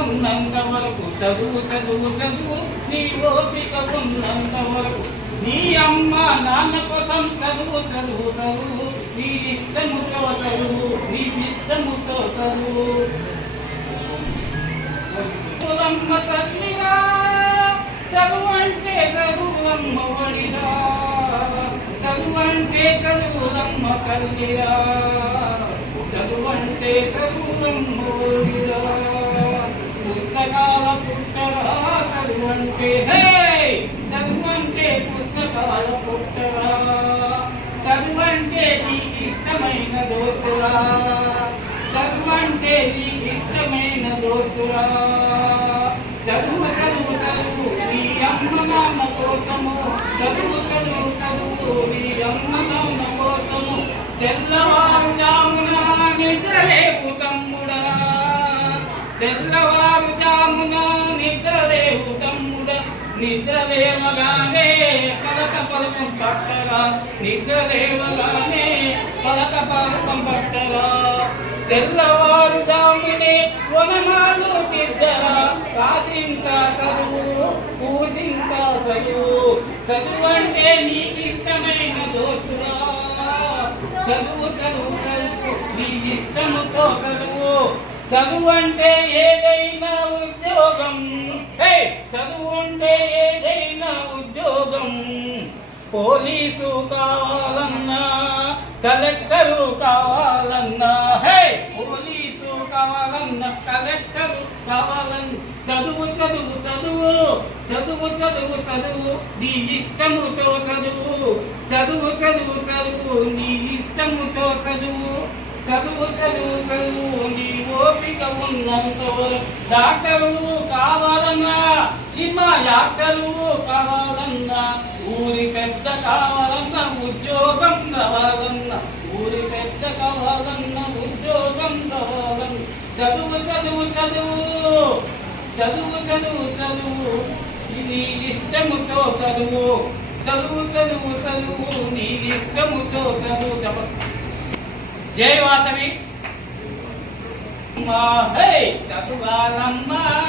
ఉన్నంత వరకు చదువు చదువు చదువు. నీ ఓపిక ఉన్నంత వరకు నీ అమ్మ నాన్న కోసం చదువు చదువు చదువు. నీ ఇష్టముతో చదువు నీ ఇష్టముతో చదువు. చదువులమ్మ తల్లిరా చదువు అంటే చదువులమ్మ వడిరా. చదువు అంటే చదువులమ్మ తల్లిరా. చదువు అంటే చదువులమ్మ ఒడిరా పుస్తకాల పుట్టరా చదువు అంటే హే చదువు అంటే పుస్తకాల పుట్టరా చదువు అంటే నీకు ఇష్టమైన దోస్తురా చదువు అంటే నీకు ఇష్టమైన దోస్తురా చదువు చదువు చదువు నీ అమ్మ నాన్న కోసము. చదువు చదువు చదువు నీ అమ్మ నాన్న కోసము. తెల్లవారుజామున నిద్రలేవు తమ్ముడా. తెల్లవారుజామున నిద్రలేవు తమ్ముడా. నిద్రలేవగానే పలక పలకం పట్టగా. నిద్రలేవగానే పలక పలకం పట్టరా తెల్లవారుజామునే వనమాలు తిద్దరా కాసింత చదువు పూసింత చదువు చదువు అంటే నీకు ఇష్టమైన దోస్తురా. చదువు చదువు చదువు నీ ఇష్టముతో చదువు చదువు అంటే ఏదైనా ఉద్యోగం. చదువు అంటే ఏదైనా ఉద్యోగం. పోలీసు కావాలన్నా కలెక్టరు కావాలన్నా హే! పోలీసు కావాలన్నా కలెక్టరు కావాలన్నా చదువు చదువు చదువు చదువు చదువు చదువు నీ ఇష్టముతో చదువు. చదువు చదువు చదువు నీ ఇష్టముతో చదువు. చదువు చదువు చదువు నీ ఓపిక ఉన్నంత డాక్టరు కావాలన్నా సినిమా యాక్టరు కావాలన్నా ఊరి పెద్ద కావాలి ఉద్యోగం కావాలన్నా ఊరి పెద్ద కావాలన్నా ఉద్యోగం కావాలన్నా చదువు చదువు చదువు. చదువు చదువు చదువు. ఇది ఇష్టముతో చదువు. చదువు చదువు చదువు. నీ ఇష్టముతో చదువు. చదువు జై వాసవి. మా చదువాలమ్మా.